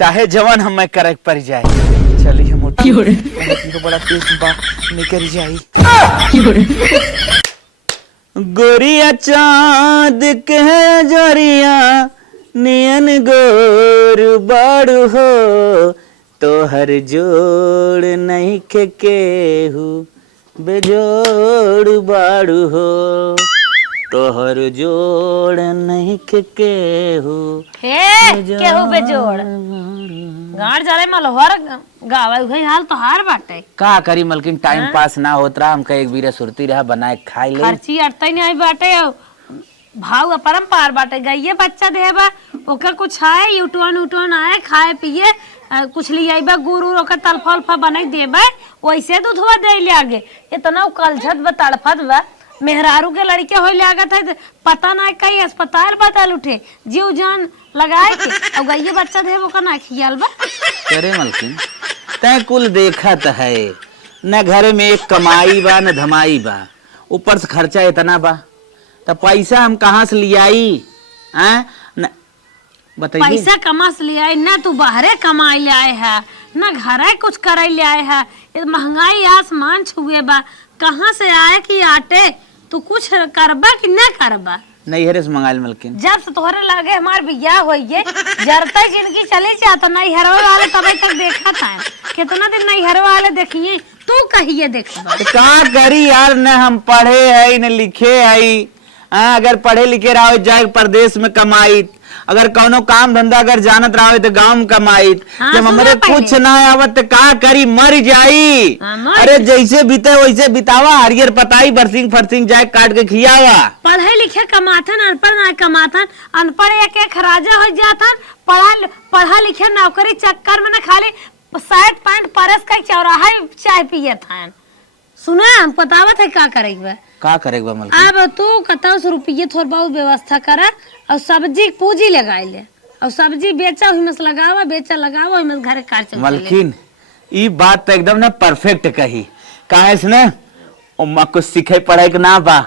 चाहे जवान हम करे पड़ जाए। चलिए मोटी तो बड़ा तेज बा निकल जाई। गोरिया चांद के जोरिया नियन गोर बड़ हो, तोहर जोड़ नहीं के केहू बेजोड़ बाड़ू हो, तोहर जोड़ नहीं के केहू केहू बेजोड़ गाड़ जाले मलहर गावा उहे हाल तो हार बाटे। का करी मलकिन टाइम पास ना होत रहा, हमका एक बीरा सुरती रहा बनाए खाई ले। खर्ची अटतई नहीं बाटे, भाव परम्पार बाटे। गइये बच्चा देबा ओकर कुछ है यूटन उटन आए खाए पिए कुछ लियाइबा गुड़ उड़ ओकर तलफा उल्फा बनाई देबा, वैसे दूधवा दे ले आगे। इतना कलझत बा तड़फत बा, मेहरारू के लड़के हो लागत है पता ना कई अस्पताल बदल उठे जीव जान लगाए के और गइये बच्चा देबो का ना खियाल बा। करे मलकिन तय कुल देखत है न, घर में एक कमाई बा न धमाई बा, ऊपर से खर्चा इतना बा, तो पैसा हम कहाँ से लियाई? बताइए। पैसा कमा से ले आए ना, तू बाहरे कमाई ले आए है ना घरे कुछ करे ले आए है। महंगाई आसमान छुए बा, कहाँ से आए कि आटे तू कुछ करबा कि ना करबा? नहीं हरे से मंगाइल मलकिन। जब से तोहरे लगे हमार बियाह होइए जरता जिंदगी चली जाता नहीं हरवे वाले तभी तक देखा था, कितना दिन नहीं हरवे वाले देखिए तू कहिए देखबा। तो का करी यार, न हम पढ़े है न लिखे है। अगर पढ़े लिखे रहो जाए प्रदेश में कमाई, अगर कौनो काम धंधा अगर जानत रहो तो गांव में कमाई। जब हमारे कुछ ना आवत तो का करी, मर जाई। अरे जैसे बीते वैसे बितावा, हरियर पताई बरसिंग फरसिंग जाए काट के खियावा। पढ़े लिखे कमाथन अनपढ़ ना कमाथन, अनपढ़ एक राजा हो जाथन, पढ़ा लिखे नौकरी चक्कर में न खाली शर्ट पैंट परस का चौराहा चाय पिए थान। सुना हम बतावत है का करेगा का करेगा मलकिन। अब तू कतौ सौ रुपये थोड़ा बहुत व्यवस्था करा और सब्जी पूंजी लगाई ले और सब्जी बेचा हुई लगावा, बेचा लगावा हुई घर कार चल। मलकिन ई बात तो एकदम ना परफेक्ट कही, काहे से ना उम्मा कुछ सीखे पढ़े के ना बा,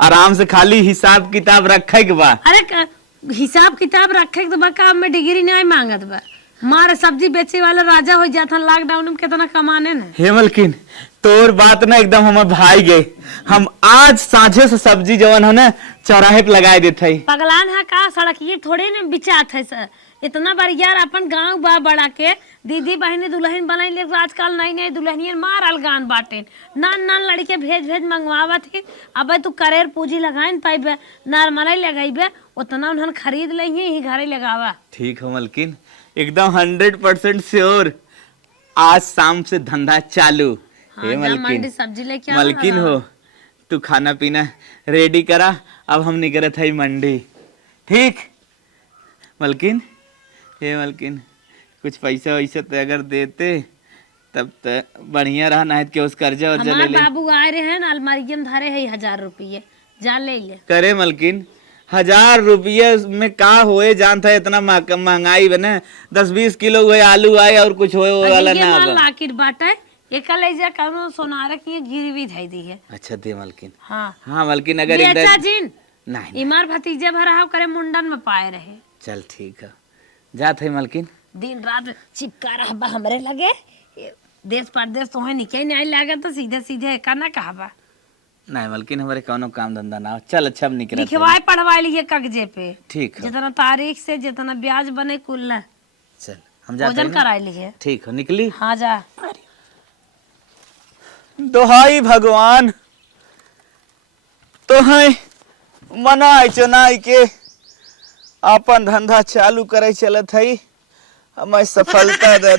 आराम से खाली हिसाब किताब रखे के बा। अरे हिसाब किताब रखे के बा, काम में डिग्री नहीं मांगत बा। मारे सब्जी बेचे वाला राजा हो जाता लॉकडाउन में कितना कमाने न। हे मलकिन तोर बात ना एकदम हमें भाई गए, हम आज साझे से सब्जी जवन है ना चौराहे पे लगाए देते है। पगलान है का सड़क ये थोड़े न बिचात है सर, इतना बढ़िया अपन गांव बा बड़ा के दीदी बहनी दुल्हन बनाई ले। आजकल नई नई दुल्हनियन मारल गान बाटे, नान नान लड़के भेज मंगवावत ही। अब तू करेर पूंजी लगाए न पाइबे, नॉर्मल लगाइबे उतना उन्हन खरीद ले ही घरे लगावा। ठीक है मलकिन, एकदम 100% श्योर, आज शाम से धंधा चालू। हाँ, मलकिन सब्जी लेके मलकिन हो तू खाना पीना रेडी करा, अब हम निकलत है मंडी। ठीक मलकिन। हे मलकिन कुछ पैसा वैसा तो अगर देते तब तो बढ़िया रहा, ना के उस कर्जा वर्जा ले ले। बाबू आए रहे हैं अलमारी में धरे है 1000 रुपये, जा ले ले। करे मलकिन 1000 रुपये में का होए जानता है, इतना महंगाई बने। 10-20 किलो हुए आलू आए और कुछ होए वाला ना लाकिर बाटे एक लेजा करो सोनारा की गिरवी धई दी है। अच्छा दे मलकिन। हाँ हाँ मलकिन अगर बेचा जिन नहीं इमार भतीजे भरा करे मुंडन में पाए रहे। चल ठीक है जात है मलकिन। दिन रात चिपका रहा हमरे लगे, देश परदेश तो निकल नहीं लागे तो सीधे सीधे करना कहबा। नहीं मलकिन हमारे कौनो काम धंधा ना हो। चल अच्छा हम निकल लिखवाए पढ़वाए लिए कागजे पे। ठीक है जितना तारीख से जितना ब्याज बने कुल ना चल हम जाते हैं कराए लिए। ठीक है निकली। हाँ जा। दोहाई भगवान तो है मनाई चुनाई के अपन धंधा चालू करे चलत है, हमें सफलता दे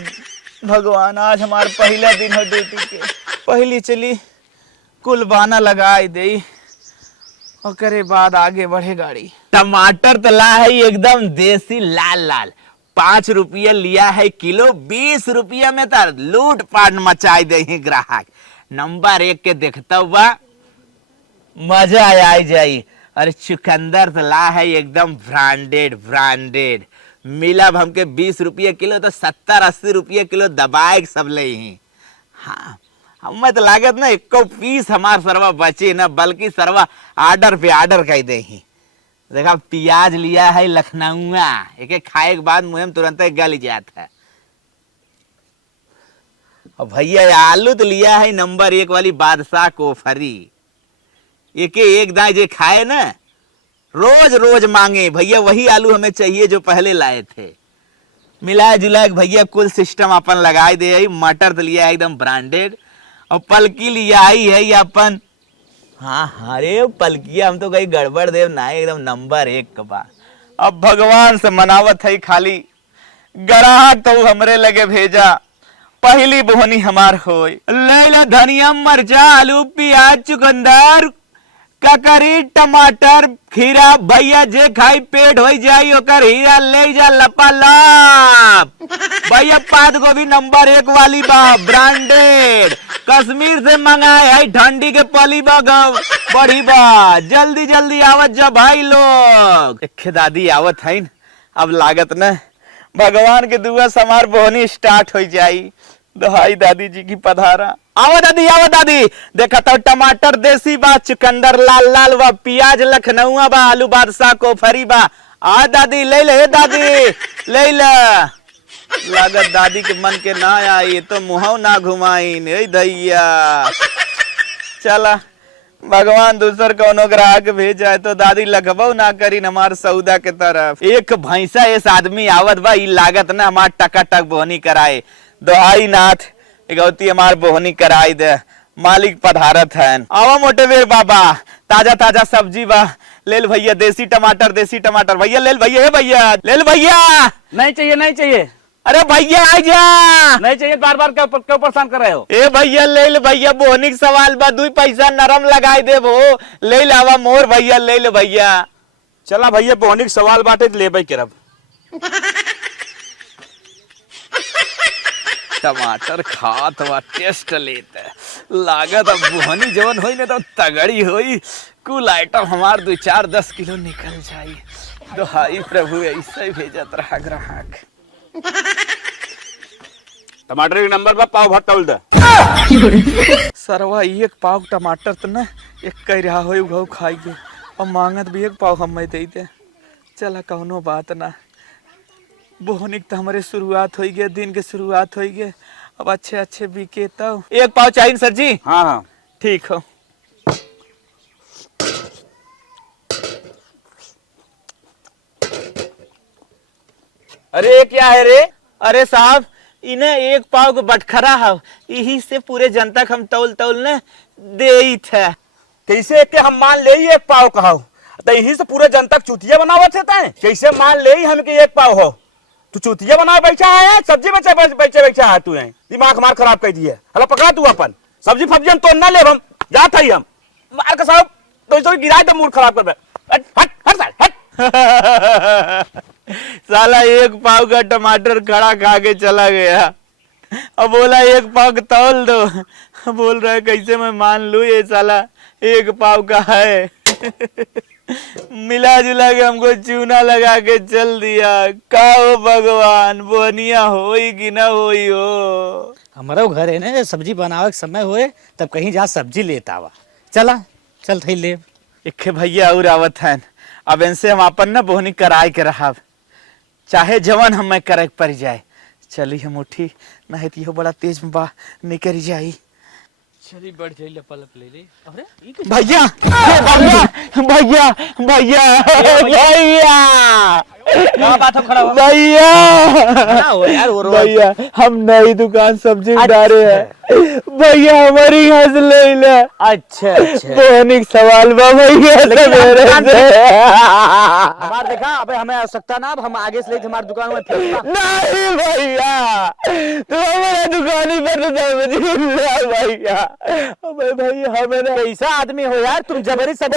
भगवान। आज हमारा पहला दिन है ड्यूटी के, पहली चली कुल बाना लगाई दे और करे बाद आगे बढ़े गाड़ी। टमाटर तला है एकदम देसी लाल लाल, 5 रुपया लिया है किलो, 20 रुपया में तो लूट पाट मचाई दे ग्राहक। नंबर 1 के देखता हुआ मजा आ जाई। अरे चुकंदर तला है एकदम ब्रांडेड मिला हमके 20 रुपये किलो, तो 70-80 रुपये किलो दबाए सब ले ही। हाँ हमें तो लागत ना एक पीस हमार सरवा बचे ना, बल्कि सरवा आर्डर पे आर्डर कह दे ही। देखा प्याज लिया है लखनऊआ, एक खाए के बाद मुँह में तुरंत गल जाता है। और भैया आलू तो लिया है नंबर 1 वाली बादशाह कोफरी। एक दाई जे खाए ना रोज रोज मांगे भैया वही आलू हमें चाहिए जो पहले लाए थे। मिलाए जुलाए भैया कुल सिस्टम अपन लगाए दे। मटर तो लिया है एकदम ब्रांडेड और पलकी लिया आई है ये अपन। हाँ अरे पलकिया हम तो कहीं गड़बड़ देव ना एकदम नंबर 1 का बा। अब भगवान से मनावत है खाली ग्राहक तो हमरे लगे भेजा पहली बोहनी हमार होई। ले धनिया मरचा आलू प्याज चुकंदर ककरी टमाटर खीरा भैया जे खाई पेट हो जाई ओकर हीरा ले जा लपालप। भैया पात गोभी नंबर 1 वाली बा ब्रांडेड कश्मीर से मंगाए है ठंडी के पली बा बड़ी बा। जल्दी जल्दी आवत जा भाई लोग। एक दादी आवत है अब लागत न भगवान के दुआ समार बोहनी स्टार्ट हो जाई। दोहाई दादी जी की पधारा। आओ दादी देखा तो टमाटर देसी बा चुकंदर लाल लाल बा प्याज लखनऊआ बा आलू बादशाह कोफरी बा। आ दादी ले ले दादी ले ले। लागत दादी के मन के ना आई तो मुहाव ना घुमाई दैया। चला भगवान दूसर कोनो ग्राहक भेजा है तो दादी लगभग ना करी हमार सौदा के तरफ। एक भैंसा इस आदमी आवत बा ई लागत ना हमार टका बोहनी कराए। दोहाई नाथ गौती हमार बोहनी कराई दे मालिक पधारत है। आवा मोटे बेर बाबा ताजा ताजा सब्जी बा ले भैया देसी टमाटर भैया ले भैया भैया ले भैया। नहीं चाहिए नहीं चाहिए। अरे भैया आ जा। नहीं चाहिए बार बार क्यों परेशान कर रहे हो। ए भैया ले भैया बोहनी सवाल बा 2 पैसा नरम लगाई दे वो ले लावा मोर भैया ले भैया। चला भैया बोहनी सवाल बाटे ले भाई करब। टमाटर खात बा टेस्ट लेते लागत अब बोहनी जवन होई ना तो तगड़ी होई कुल आइटम हमार 2-4-10 किलो निकल जाई। दोहाई प्रभु ऐसे ही भेजत रहा ग्राहक। टमाटर के नंबर पर पाव भर तौल दे। सरवा 1 पाव टमाटर तो ना एक कह रहा हो घाव खाइए और मांगत भी 1 पाव हमें दे दे। चला कौनो बात ना बोहनिक तो हमारे शुरुआत हो गए दिन के शुरुआत हो गए अब अच्छे बिके तो 1 पाव चाहिए सर जी। हाँ हाँ ठीक हो। अरे क्या है रे। अरे साहब इन्हें 1 पाव को बटखरा है यही से पूरे जनता हम तौल ने दे थे। कैसे के हम मान ले 1 पाव कहा तो यही से पूरे जनता चूतिया बनावत है। कैसे मान ले हम के 1 पाव हो तू चूतिया बना बैठा है सब्जी बेचा है तू दिमाग हमार खराब कर दिए। हला पकड़ा तू अपन सब्जी फब्जी हम तो ना ले हम जात है हम मार का साहब तो गिरा दे मूड खराब कर हट हट हट हट। साला 1 पाव का टमाटर खड़ा खा के चला गया अब बोला 1 पाव तौल दो। बोल रहा है कैसे मैं मान लू ये साला 1 पाव का है। मिला जुला के हमको चूना लगा के चल दिया। का हो भगवान बोनिया होई कि ना होई हो। हमारा घर है ना सब्जी बनावे के समय होए तब कहीं जा सब्जी लेता हुआ चला चल थई ले। इखे भैया और आवत है अब इनसे हम अपन ना बोहनी कराए के रहा चाहे जवन हमें करे पड़ जाए। चली हम उठी नहीं तो बड़ा तेज में बा निकल जाई। चली बढ़ जाई लपलप ले ले। अरे भैया भैया भैया भैया भैया क्या बात हो खड़ा हो भैया हो यार वो भैया हम नई दुकान सब्जी उतारे हैं भैया हमारी यहाँ से ले ले। अच्छा अच्छा बोहनी सवाल बा भैया मेरे से हमार देखा अबे हमें आवश्यकता ना अब हम आगे से ले हमारी दुकान में नहीं भैया तो हमारा दुकान पर तो सब्जी भैया अबे भैया हमें कैसा आदमी हो यार तुम जबरी सब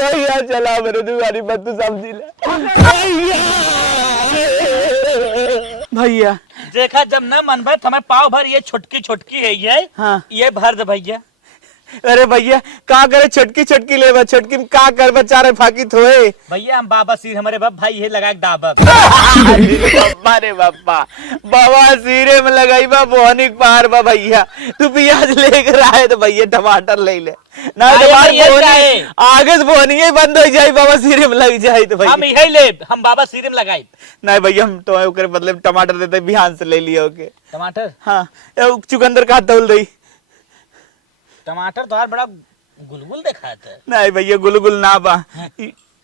भैया चला मेरे दुकानी पर तू सब्जी ले भैया। देखा जब न मन भाई हमें पाव भर ये छोटकी है ये हाँ ये भर दे भैया। अरे भैया का करे छोटकी छोटकी लेबा, छोटकी में का करबा, चारे फाकी थोए। भैया हम बाबा सिर हमारे बाप भाई है लगा के दाबक। अरे बाबा रे बाबा, बाबा सिरे में लगाईबा बोहनी पार बा भैया। तू प्याज लेकर आए तो भैया टमाटर ले ले, ना आए तुम्हारे भैया बोहनी जाए। आगे से बोहनी ही बंद हो जाए, बाबा सिरे में लग जाए तो भैया। हम यही ले, हम बाबा सिर में लगाई। नहीं भैया हम तो ओकरे बदले में टमाटर देते, बिहान से ले लिया ओके। टमाटर हाँ चुकंदर का तौल दई। टमाटर तो यार बड़ा गुलगुल देखा था। नहीं भैया गुलगुल ना बा,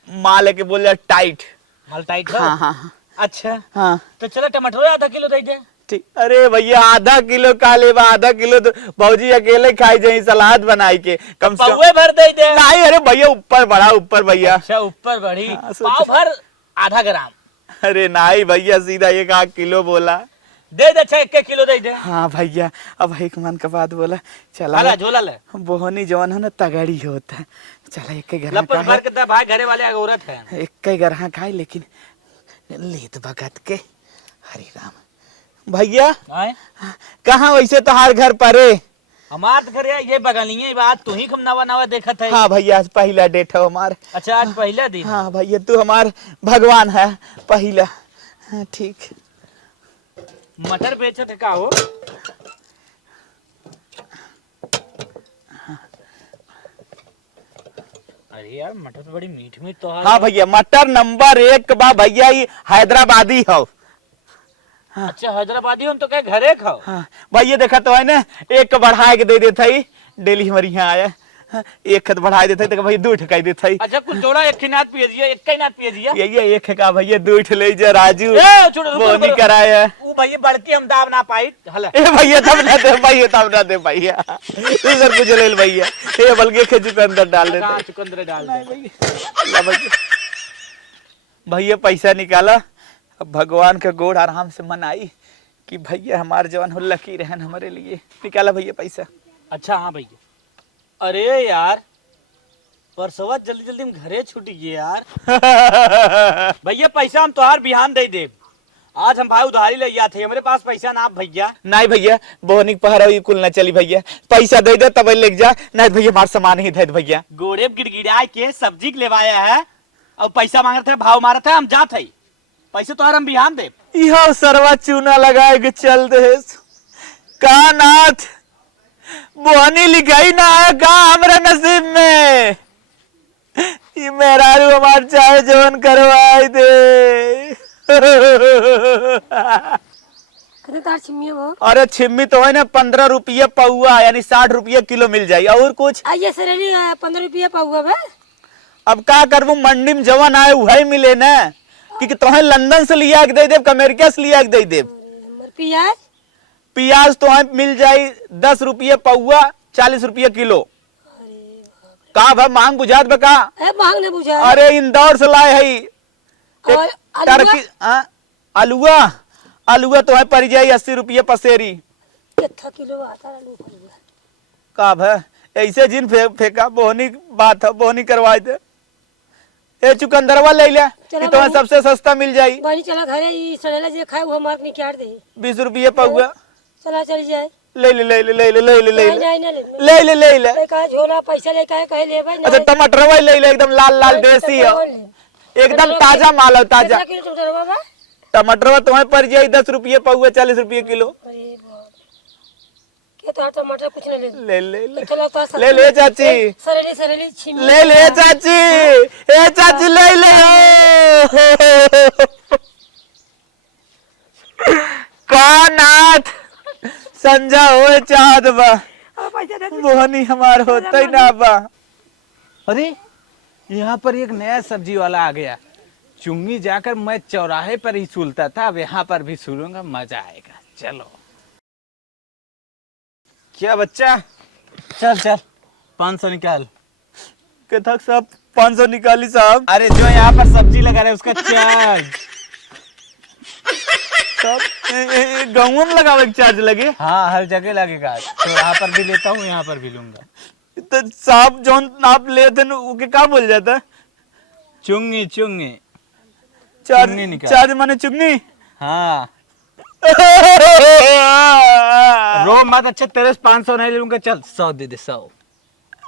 माल के बोल टाइट। माल टाइट हो? हाँ हाँ अच्छा हाँ तो चलो टमाटर आधा किलो दे दे। ठीक। अरे भैया आधा किलो का लेबा, आधा किलो तो भौजी अकेले खाई जाई, सलाद बनाई के कम से पौवे भर दे दे। नहीं अरे भैया ऊपर बढ़ा, ऊपर भैया। अच्छा ऊपर बढ़ी। हाँ, सोचो। पाव भर आधा ग्राम अरे नहीं भैया सीधा 1 किलो बोला। दे दे। अच्छा 1 किलो दे दे। हाँ भैया अब एक मन का बात बोला, हाला चला झोला ले। बोहनी जवान है ना तगड़ी होता है, चला एक घर लपट भर के दे भाई, घरे वाले औरत है। एक घर खाए, लेकिन लेत भगत के हरि राम। भैया आए कहाँ वैसे तो हर घर परे। हमार घर ये बगलिए बात तू ही कम नवा नवा देखत है। हाँ भैया आज पहला डेट है हमार। अच्छा आज पहला दिन। हाँ भैया तू हमार भगवान है पहला। हाँ, ठीक। मटर बेचत है का हो? अरे यार मटर तो बड़ी मीठ मीठ तो है। हाँ भैया मटर नंबर 1 बा भैया, ये हैदराबादी हो। अच्छा हैदराबादी हम तो कहे घरे खाओ। हाँ भैया देखा तो है ना, एक बढ़ा के दे देता ही, डेली हमारे यहाँ आया। हाँ, एक खत बढ़ा देता तो भैया 2 ठकाई देता ही। अच्छा कुछ जोड़ा एक नाथ पिए दिया, एक ही नाथ पिए दिया। ये एक का भैया 2 ले जा राजू, ए छोड़ वो नहीं कराया। वो भैया बढ़ती हम दाब ना पाई। हला ए भैया तब ना दे भैया, तब ना दे भैया, तू सर कुछ ले भैया। ये बल्कि खजू के अंदर डाल देते। कहाँ चुकंदर डाल दे। ला भैया पैसा निकाला, अब भगवान का गोड़ आराम से मनाई कि भैया हमारे जवान हो लकी रहन हमारे लिए। निकाला भैया पैसा। अच्छा हाँ भैया। अरे यार परसवा जल्दी जल्दी हम घरे छूट गए यार। भैया पैसा हम तोहार बिहान दे दे। आज हम भाई उधारी ले थे, हमारे पास पैसा ना भैया। नहीं भैया बोहनी पहरा कुल न चली भैया, पैसा दे दे तब ले जा, नहीं भैया हमारा सामान ही दे भैया। गोड़े गिड़गिड़ा के सब्जी के लेवाया है और पैसा मांग रहे थे, भाव मारा था, हम जात है। पैसे तो हम बिहान दे। यह सरवा चूना लगाए के चल दे का नाथ, बोहनी लिखाई ना है का हमरा नसीब में। ये मेहरारू हमार चाहे जवन करवाई दे। तार छिमी वो अरे छिम्मी तो है ना 15 रुपये पौआ, यानी 60 रुपये किलो मिल जाये। और कुछ आइए सरेली 15 रुपया पाऊगा बे। अब का करबू, मंडी में जवन आए वही मिले ना, कि तुम्हें लंदन से लिया के दे देव, अमेरिका से लिया के दे देव। प्याज प्याज तो मिल जाये 10 रुपये पौआ, 40 रुपये किलो। का भाई मांग बुझात बका? मांग ने बुझा। अरे इंदौर से लाए है और टर्की। आलुआ आलुआ तो है पड़ जाये 80 रुपये पसेरी। कितना किलो आता है आलू? का भाई ऐसे जिन फेंका, बोहनी बात है, बोहनी करवा दे। ए चुकंदरवा ले ले कि तुम्हें सबसे सस्ता मिल जाई। बानी चला घरे ई सड़ेला जे खाए वो मार्क निकाल दे। 20 रुपये पौआ। चला चल जाए। ले ले ले ले ले ले ले ले ले नहीं नहीं ले ले ले ले। का झोला पैसा लेके कहे ले भाई। अच्छा टमाटर ले ले, एकदम लाल लाल देसी है, एकदम ताजा माल है, ताजा। कितना किलो टमाटर बाबा? टमाटर तुम्हें पड़ जाये 10 रुपये पौआ, 40 रुपये किलो। अरे बाप, के तो टमाटर कुछ नहीं ले ले। ले ले चला तो ले ले चाची, सरेली सरेली छिमी ले ले चाची, ए चाची ले ले। का नाथ संजा हो चाहत बा, मोहनी हमार होता ही ना बा। अरे यहाँ पर एक नया सब्जी वाला आ गया। चुंगी जाकर मैं चौराहे पर ही सुलता था, अब यहाँ पर भी सुलूंगा, मजा आएगा। चलो क्या बच्चा, चल चल 500 निकाल। कथक साहब 500 निकाली साहब। अरे जो यहाँ पर सब्जी लगा रहे उसका चार्ज। गाँव में लगावे चार्ज लगे? हाँ हर जगह लगेगा, तो यहाँ पर भी लेता हूँ, यहाँ पर भी लूंगा। तो साहब जो आप लेते उके का बोल जाता? चुंगी चुंगी चार्ज चुन्नी निकाल। चार्ज माने चुन्नी। हाँ रो मत, अच्छा तेरे से 500 नहीं लूंगा, चल 100 दे दे 100।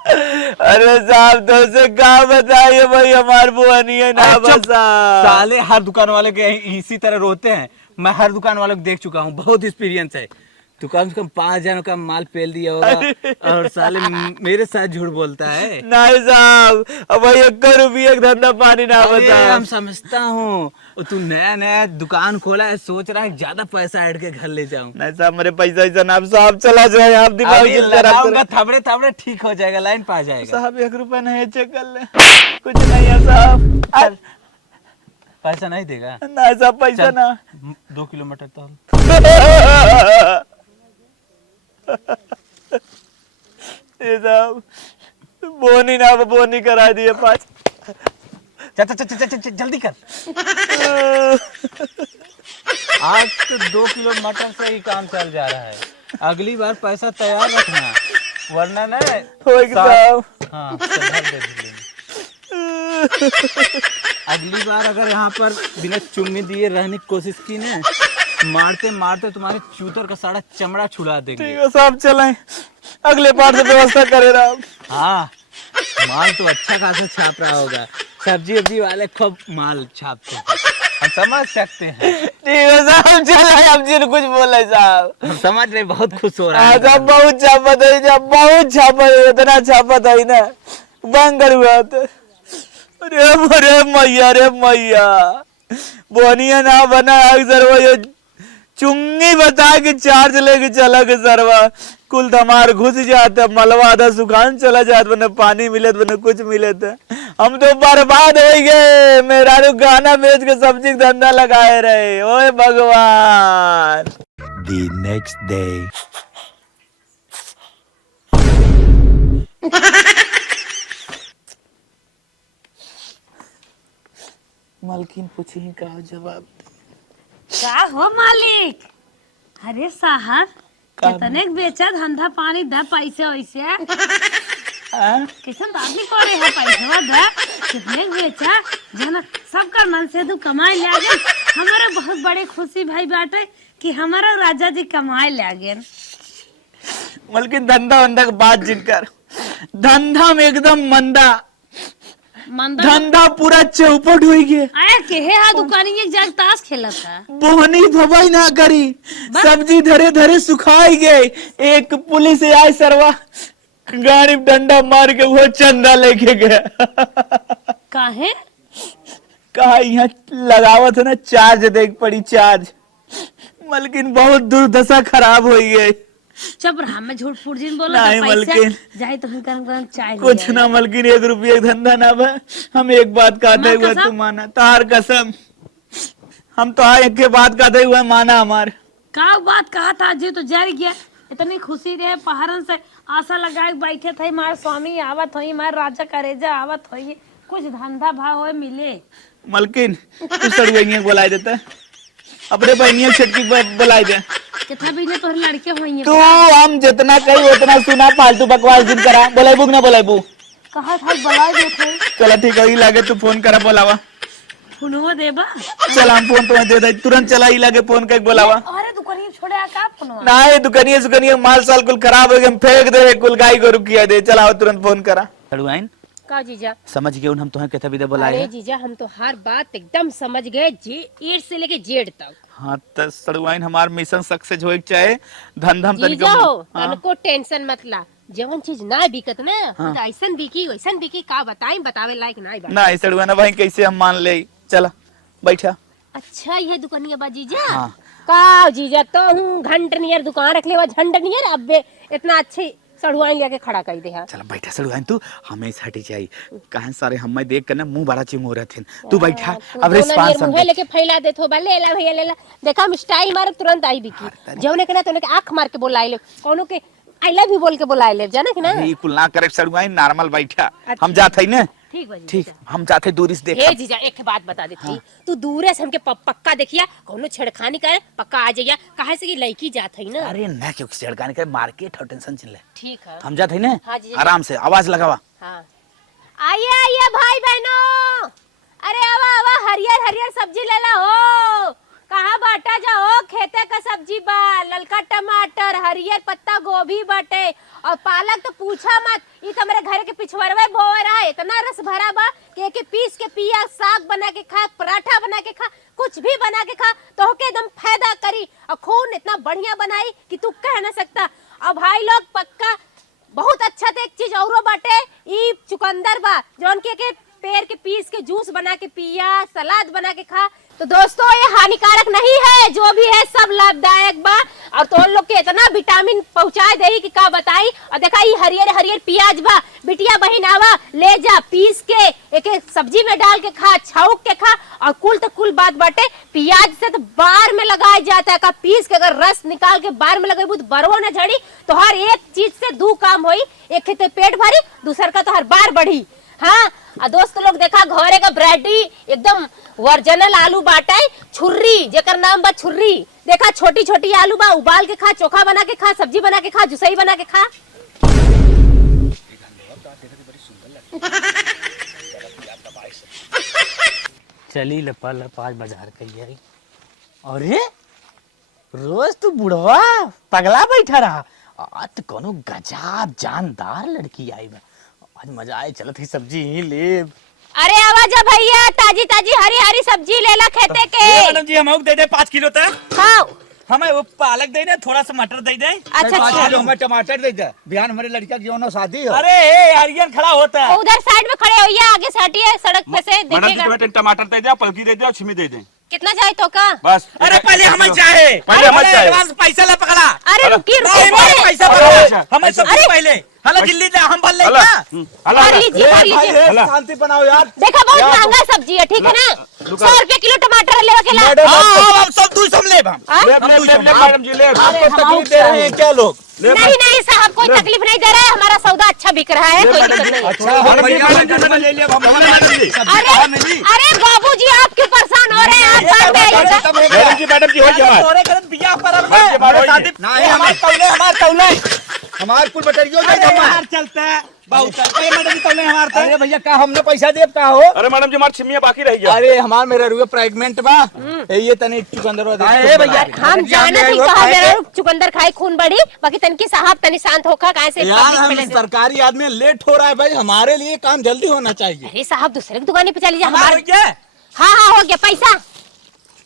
अरे साहब तो से क्या बताइए भाई, हमार बुआनी है ना चुप। बसा। साले हर दुकान वाले के इसी तरह रोते हैं। मैं हर दुकान वाले को देख चुका हूँ, बहुत एक्सपीरियंस है। तू कम से कम 5,000 का माल पेल दिया होगा और साले मेरे साथ झूठ बोलता है। नहीं साहब, अब भाई 1 रुपये एक धंधा पानी ना अरे बता। हम समझता हूँ, तू नया नया दुकान खोला है, सोच रहा है ज्यादा पैसा ऐड के घर ले जाऊं। नहीं साहब, मेरे पैसा ऐसा ना साहब, चला जाए आप दिमाग अभी खराब लगाऊंगा कर। थबड़े थबड़े ठीक हो जाएगा, लाइन पा जाएगा। साहब 1 रुपया नहीं है, चेक कर ले। कुछ नहीं है साहब। चल, पैसा नहीं देगा? नहीं साहब, पैसा चल, ना। 2 किलोमीटर तो ये साहब बोनी ना बोनी करा दिए 5। चल चल चल चल चल जल्दी कर। आज तो 2 किलो मटन से ही काम चल जा रहा है। अगली बार पैसा तैयार रखना, वरना ना साहब। हाँ चल, भर दे झोले में। अगली बार अगर यहाँ पर बिना चुम्मी दिए रहने की कोशिश की ना, मारते मारते तुम्हारे चूतर का सारा चमड़ा छुड़ा देंगे। ठीक है साहब, चलें, अगले बार से व्यवस्था करे रहा। हाँ, माल तो अच्छा खासा छाप रहा होगा। सब्जी वब्जी वाले खूब माल छापते हैं, हम समझ सकते हैं। ठीक है साहब, चले। अब जिन कुछ बोले साहब, हम समझ रहे, बहुत खुश हो रहा है। साहब बहुत छापत है, जब बहुत छापत है, इतना छापत है ना बंगर हुआ तो। अरे मैया, रे मैया, बोनिया ना बना अक्सर वो ये चुंगी बता के चार्ज लेके चला के सरवा कुल धमार घुस जाता, मलवा आधा सुखान चला जाता, बने पानी मिले बने कुछ मिले तो हम तो बर्बाद हो गए। मेरा गाना बेच के सब्जी का धंधा लगाए रहे। ओए भगवान। The next day. मालकिन पूछी का जवाब। का हो मालिक? अरे साहब, कितने के बेचा धंधा पानी दा पैसे वैसे? किसन आदमी करे है पैसा दा, कितने के बेचा? जना सबका मन से तू कमाए ले गए। हमारा बहुत बड़े खुशी भाई बाटे कि हमारा राजा जी कमाए ले गए। मालकिन धंधा वंधा की बात जिनकर, धंधा में एकदम मंदा, मंदा धंधा पूरा चौपट हो गया। आया के है हा दुकानी एक जाग ताश खेला था। बोहनी भवाई ना करी, सब्जी धरे धरे सुखाई गए। एक पुलिस आए सरवा, गाड़ी में डंडा मार के वो चंदा लेके गया। काहे? कहा यहाँ लगावत है ना, चार्ज देख पड़ी चार्ज। मलकिन बहुत दुर्दशा खराब हो गई। चुप रहा, मैं झूठ फूट जिन बोला नहीं था मलकिन। पैसा जाए तो हम गरम गरम चाय ले कुछ आए। ना मलकिन, 1 रुपये का धंधा ना बा। हम एक बात कहते हुए कसम? तू माना, तार कसम, हम तो एक के बात कहते हुए माना हमार। का बात कहा था जी तो जर गया। इतनी खुशी रहे, पहाड़न से आशा लगाए बैठे थे, हमारे स्वामी आवत होई, हमारे राजा करेजा आवत होई, कुछ धंधा भाव होए मिले। मलकिन तू सड़ुइया बुलाई देता, अपने बहनिया छटकी बुलाई दे। कितना भी ने तोहर लड़के होई तू हम जितना कही उतना सुना, फालतू बकवास दिन करा। बोलाबू ना बोलाबू? कहा था बुला देथे। चला ठीक है, लगे तू फोन करा बोलावा। फोनवा देबा? चल हम फोन तो दे दे, तुरंत चला ही लगे फोन करके बोलावा। अरे दुकानी छोड़े आ का फोनवा? नहीं दुकानिया सुकनिया माल साल कुल खराब हो गए, हम फेंक दे कुल, गाय को रुकिया दे। चला तुरंत फोन करा। सड़ुआइन का जीजा? समझ गए हम तुम्हें कहते विदे बुलाए अरे हैं। जीजा, हम तो हर बात एकदम समझ गए, ए से लेके जेड तक। हाँ तो सड़ुआइन हमार मिशन सक्सेस हो चाहे धंधा में जीजा हो, हाँ। तनको टेंशन मत ला। जवन चीज ना बिकत ना, हाँ। तो ऐसन बिकी वैसन बिकी, का बताई बतावे लायक ना बा। नहीं सड़ुआना भाई कैसे हम मान ले। चला बैठा। अच्छा ये दुकानिया बा जीजा? हाँ। का जीजा तो हूँ घंट नियर दुकान रख ले, झंड नियर अबे इतना अच्छे सड़ुआई लेके खड़ा कर दे। चला बैठा सड़ुआइन, तू हमें हटी जाई। कहां सारे हम देख कर ना मुंह बड़ा चिमो रहे थे। तू बैठा, अब रिस्पांस मुंह लेके फैला दे थो, ले ला भैया ले ला। देखा हम स्टाइल मारे तुरंत आई बिकी। जौने के ना तोने के आंख मार के बुलाए ले, कोनो के आई लव यू बोल के बुलाए ले, जाना कि ना? ये कुल ना करे सड़ुआइन, नॉर्मल बैठा। हम जात है ना, ठीक बा जीजा। ठीक हम जाते दूरी से देख। हे जीजा, एक बात बता देती, तू दूरे से हमके पक्का देखिया, कोनो छेड़खानी करे पक्का आ जाइया, काहे से कि लड़की जात है ना। अरे ना क्यों छेड़खानी करे, मार्केट हो, टेंशन चिल्ले। ठीक है। हम जाते हैं ना, हाँ जी, जी। आराम से आवाज लगावा। हाँ, आइए आइए भाई बहनों, अरे आवा आवा, हरियर हरियर सब्जी ले ला हो। कहाँ बाटा जाओ, खेते का सब्जी बा, ललका टमाटर, हरियर पत्ता गोभी बाटे और पालक तो पूछा मत, ये तो मेरे घर के पिछवरवा बोर है, इतना रस भरा बा कि एक पीस के पिया, साग बना के खा, पराठा बना के खा, कुछ भी बना के खा तो के एकदम फायदा करी। और खून इतना बढ़िया बनाई कि तू कह ना सकता। और भाई लोग पक्का बहुत अच्छा तो एक चीज औरो बाटे, ई चुकंदर बा जौन के पेड़ के पीस के जूस बना के पिया, सलाद बना के खा। तो दोस्तों ये हानिकारक नहीं है, जो भी है सब लाभदायक बा। और तो लोग के इतना विटामिन पहुंचाए दे कि का बताई। और देखा ये हरियर हरियर प्याज बा, बिटिया बहिन आवा ले जा पीस के एक एक सब्जी में डाल के खा, छौक के खा। और कुल तो कुल बात बाटे, प्याज से तो बार में लगाया जाता है का पीस के अगर रस निकाल के बार में लगाई तो बरवो न झड़ी। तो हर एक चीज से दो काम होई, एक खेते पेट भरी, दूसर का तो हर बार बढ़ी। हाँ आ दोस्त लोग देखा घरे का ब्रेडी एकदम ओरिजिनल आलू बाटे, छुर्री जेकर नाम बा छुर्री। देखा छोटी छोटी आलू बा, उबाल के खा, चोखा बना के खा, सब्जी बना के खा, जुसई बना के खा। चली लपा लपा बाजार कही आई। अरे रोज तू बुढ़वा पगला बैठा रहा, आज तो कोनो गजब जानदार लड़की आई बा। आज मजा आए, चलत ही सब्जी ही ले। अरे आवाज भैया, ताजी ताजी हरी हरी सब्जी लेला खेते के। मैडम जी हम दे दे 5 किलो तक। हाँ हमें वो पालक दे दे, थोड़ा सा मटर दे दे। अच्छा अच्छा। हमें टमाटर दे दे, बिहान हमारे लड़का की जो शादी हो। अरे आर्यन खड़ा होता है। उधर साइड में खड़े होइए, आगे से हटिए, सड़क पे से मैडम जी देखिएगा। तुम्हें टमाटर दे दे, पलकी दे दे और छिमी दे दे। कितना जाए तो का? बस। अरे पहले हमें चाहे, पहले हमें चाहे। एडवांस पैसा ला पकड़ा। अरे रुकिए नहीं, रुकिए, पैसा अरे, पकड़ा हमें सब अरे। पहले। हला दिल्ली जा, हम बल ले हला क्या? हला भर लीजिए भर लीजिए। हला। शांति बनाओ यार। देखा बहुत महंगा सब्जी है, ठीक है ना? 100 रुपए किलो टमाटर लेवा के ला। हाँ, हम सब दूर सब ले हम। हाँ? ले मैडम जी ले। आपको तकलीफ दे रहे हैं क्या लोग? नहीं नहीं साहब, कोई तकलीफ नहीं दे रहा है, हमारा सौदा अच्छा बिक रहा है, कोई दिक्कत नहीं। अच्छा मैडम जी ले लिया मैडम जी। अरे बाबूजी आप क्यों परेशान हो रहे हैं? आप बात में आइएगा। मैडम जी हो गया। तोरे करत बियाह पर अब बस ये बात होई। शादी नहीं, हमार तौले हमारे कुल बटरियो हमार चलता है बहुत। अरे मैडम जी तौले हमार तो। अरे भैया का हमने पैसा दे का हो? अरे मैडम जी हमारी छिमिया बाकी रह गया। अरे हमार मेरा रुए प्रेगनेंट बा, ये तने चुकंदर अरे भैया, हम जाने थी कहा मेरा चुकंदर खाई खून बढ़ी, बाकी तनकी साहब तनी शांत होकर कहाँ से यार public में हम ले- सरकारी आदमी, लेट हो रहा है भाई, हमारे लिए काम जल्दी होना चाहिए। अरे साहब दूसरे की दुकान पे चली जा हमार हमारे। हो गया हाँ हाँ हो गया पैसा।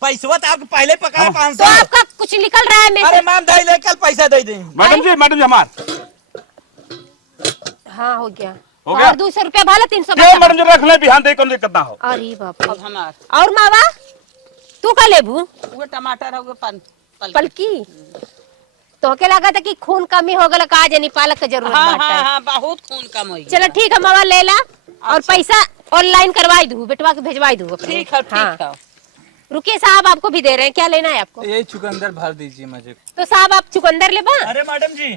पैसा तो आपको पहले पकड़ा 500। तो आपका कुछ निकल रहा है मेरे अरे मैम दे ले, कल पैसा दे दे। मैडम जी हमार हाँ हो गया। हो गया? और 200 रुपया भाला 300 ये मैडम जी रख ले, बिहान दे कौन दिक्कत ना हो। अरे बाप रे। अब हमार और मावा तू का लेबू? वो टमाटर हो गए पलकी तो के लगा था कि खून कमी हो गला का जनी पालक का जरूरत हाँ बाटे। हाँ हाँ बहुत खून कम हो गया। चलो ठीक है मावा ले ला और पैसा ऑनलाइन करवाई दूँ, बेटवा को भेजवाई दूँ अपने। ठीक है हाँ। ठीक है। रुकिए साहब आपको भी दे रहे हैं, क्या लेना है आपको? ये चुकंदर भर दीजिए मुझे। तो साहब आप चुकंदर ले बा। अरे मैडम जी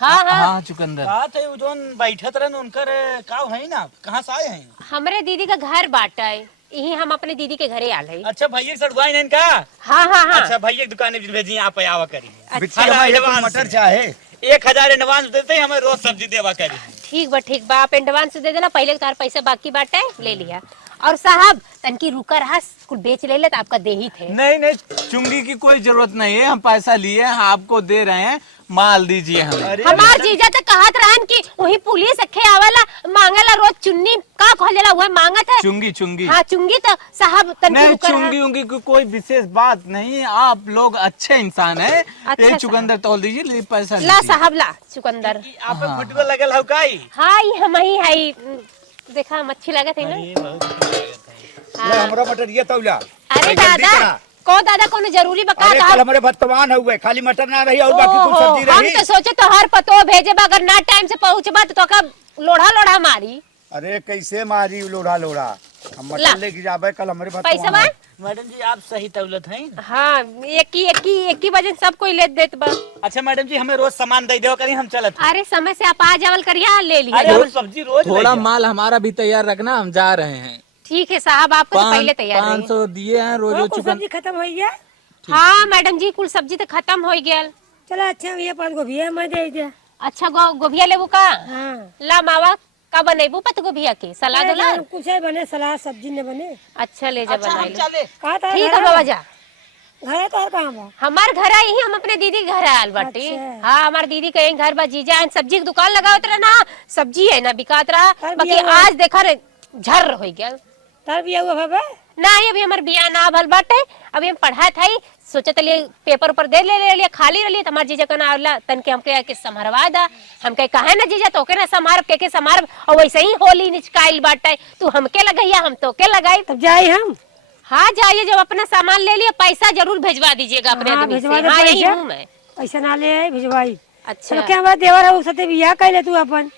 हाँ हाँ हाँ चुकंदर। बात है, वो जोन बैठत रहन उनकर का है ना, कहाँ से आए हैं? हमरे दीदी का घर बाटा है, यही हम अपने दीदी के घरे आल है। अच्छा भैया सड़वाई नहीं इनका। हाँ हाँ हाँ। अच्छा भैया की दुकान में भेजी, आप आवा करी। अच्छा मटर चाहे 1000 एडवांस देते ही हमें रोज सब्जी देवा करी। ठीक बा आप एडवांस दे देना, पहले तार पैसा बाकी बाटा है ले लिया। और साहब तनकी रुका रहा, कुछ बेच ले ले तो आपका दे ही थे। नहीं नहीं, चुंगी की कोई जरूरत नहीं है, हम पैसा लिए हैं, आपको दे रहे हैं, माल दीजिए हमें। हमार जीजा तो कहत रहन कि वही पुलिस अखे आवेला मांगेला रोज चुन्नी का कहलेला हुआ मांगत है। चुंगी चुंगी हाँ चुंगी तो साहब तनकी नहीं, रुका रहा। चुंगी उंगी की कोई विशेष बात नहीं, आप लोग अच्छे इंसान है। अच्छा, ये अच्छा। चुकंदर तोल दीजिए, ले पैसा ला लीजिए। साहब ला चुकंदर। आप पे फुटबॉल लगल हो काई? हाँ ये हम ही है, देखा मच्छी लागत है ना। हाँ। हमरा मटर ये तौला। अरे दादा को दादा कोनो जरूरी बका अरे कल हमारे भत्तवान हुए, खाली मटर ना रही और बाकी कुछ सब्जी हम रही। तो सोचे तो हर पतो भेजे बा, अगर ना टाइम से पहुंचबा तो का लोढ़ा लोढ़ा मारी। अरे कैसे मारी लोढ़ा लोढ़ा, हम ला। मटर लेके जाबे कल हमारे पैसा बा? मैडम जी आप सही तौलत हैं। हाँ एक ही वजन सब कोई ले देत बा। अच्छा मैडम जी हमें रोज सामान दे दो करी, हम चलत। अरे समय से आप आ जावल करिया ले अरे लिया। हम सब्जी रोज थोड़ा ले माल हमारा भी तैयार रखना, हम जा रहे हैं। ठीक है साहब, आपको तो पहले तैयार रहिए। 500 दिए हैं रोज चुकंदर। खत्म हो गया। हाँ मैडम जी कुल सब्जी तो खत्म हो गया। चलो अच्छा भैया 5 गोभी है, मैं दे दिया। अच्छा गोभिया लेबू का? हाँ ला मावा का बनेबू पत गोभिया के सलाद वाला? कुछ है बने, सलाद सब्जी ने बने। अच्छा ले जा अच्छा बना हम ले। चले। कहा था ठीक है बाबा जा। घरे तो कहाँ बा? हमार घर आई ही हम अपने दीदी के घर आयल बाटे। अच्छा। हाँ हमार दीदी कहीं घर बा जीजा है, सब्जी की दुकान लगावत रहे ना, सब्जी है ना बिकात रहा, तब बाकी बिया आज देखा रे झर हो गया तब भी हुआ बाबा ना। अभी हमार बिया ना भल बाटे, अभी हम पढ़ा था ही सोचत लिए पेपर ऊपर दे ले लिए खाली रही तो हमार जीजा का ना आवला तन के हमके के संभरवा दा। हम कहे कहे ना जीजा तो के ना संभार के संभार, और वैसे ही होली निचकाइल बाटे, तू हमके लगैया हम तो के लगाई। तब जाए हम। हाँ जाइए, जब अपना सामान ले लिया पैसा जरूर भेजवा दीजिएगा अपने हाँ, आदमी से। भिजवा दे हाँ यही पैसा। हूँ मैं। पैसा ना ले आई भिजवाई। अच्छा चलो क्या बात देवर है उससे बियाह कैले तू अपन।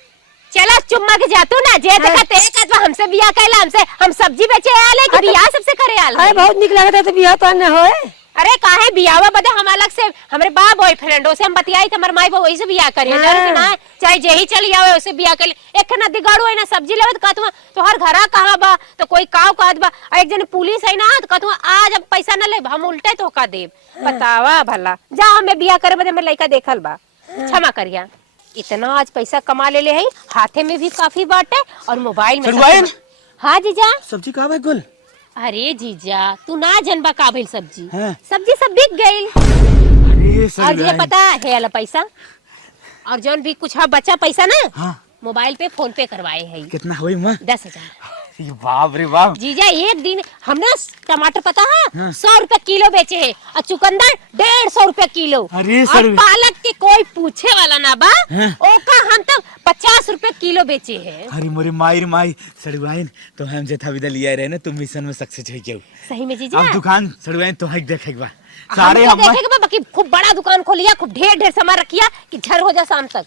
चला चुम्मा के जातू ना जे देखा ते कहत हमसे बियाह कैला, हमसे हम सब्जी बेचे आले कि बियाह सबसे करे आले। अरे बहुत निक लगता है तो बियाह तो न होए। अरे काहे बियाहवा बदे हम अलग से हमरे बा बॉयफ्रेंडो से हम बतियाई, हमर माई बा वही से बियाह करिए हाँ। जरूर ना, चाहे जे ही चली आवे उसे बियाह कर ले। एक ना दिगाड़ू है ना सब्जी लेवे तो कहतुआ तोहर घरा कहां बा, तो कोई काव कहत बा, और एक जन पुलिस है ना तो कहतुआ आज हम पैसा न ले हम उल्टे तो का देब। बतावा भला जा हमें बियाह करे बदे हमर लइका देखल बा, क्षमा करिया। इतना आज पैसा कमा ले है, हाथे में भी काफी बाटे और मोबाइल में सरुआइन? हाँ जीजा। सब्जी कहाँ है गुल? अरे जीजा तू ना जनबा का भइल सब्जी, हाँ। सब्जी सब बिक गई। अरे और ये पता है वाला पैसा और जौन भी कुछ बचा पैसा ना, हाँ। मोबाइल पे फोन पे करवाए है कितना हुई माँ? 10,000। बाप रे बाप। जीजा एक दिन हम ना टमाटर पता है हाँ। 100 रुपए किलो बेचे है, और चुकंदर 150 रुपए किलो। अरे और सर। पालक के कोई पूछे वाला ना बा, हाँ। ओका हम तो 50 रुपए किलो बेचे है। अरे मोरे माई रे माई सड़वाइन तो हम जेथा विदा लिया रहे ना तुम मिशन में सक्सेस हो गए। सही में जीजा। अब दुकान सड़वाइन तो है देखे बा सारे सारे हम हम देखेगा बाकी खूब बड़ा दुकान खोलिया, खूब ढेर सामान रखिया कि झर हो जा शाम तक।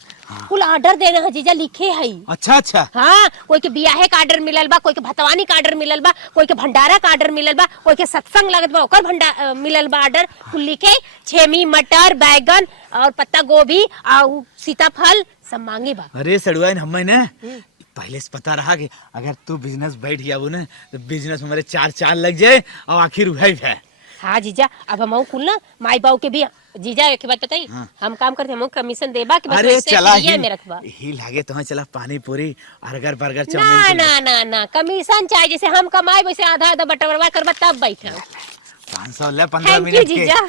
कुल ऑर्डर देना है जीजा, लिखे है। अच्छा अच्छा। हाँ कोई के बियाहे का ऑर्डर मिलल बा, कोई के भतवानी का ऑर्डर मिलल बा, कोई के भंडारा का ऑर्डर मिलल बा, कोई के सत्संग लगत बा ओकर मिलल बा ऑर्डर। कुल लिखे छेमी मटर बैगन और पत्ता गोभी और सीताफल सब मांगे बा। अरे सड़वाइन हमें ना पहले से पता रहा कि अगर तू बिजनेस बैठ गया वो ना तो बिजनेस में मेरे 4 चाल लग जाए और आखिर उठाई है। हाँ जीजा अब हम कुल ना माई बाऊ के भी जीजा एक बात बताई, हम काम करते हम कमीशन देबा कि बस अरे वैसे चला फ्री में रखबा। ही लागे तो चला पानी पूरी बर्गर बर्गर ना चाउमीन ना ना ना कमीशन चाहिए, जैसे हम कमाए वैसे आधा आधा बटरवा करबा तब बैठा। 500 ले 15 थैंक यू मिनट के जीजा।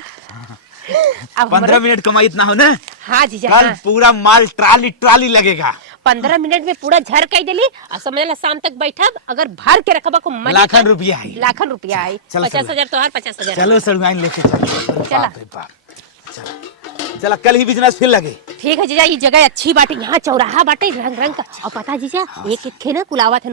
अब 15 मिनट कमाई इतना हो ना हाँ जीजा कल हाँ। पूरा माल ट्राली ट्राली लगेगा। 15 मिनट में पूरा झर कह दिली और समझ ला शाम तक बैठब, अगर भर के रखबा को मजे लाखन रुपया है। लाखन रुपया है। चलो, 50,000 तो हर 50,000। चलो सड़वाइन लेके चलो। चला। बाप रे बाप। चला चला कल ही बिजनेस फिर लगे। ठीक है जीजा, ये जगह अच्छी बाटे, यहाँ चौराहा बाटे रंग रंग का। और पता जीजा एक एक थे ना कुलावा थे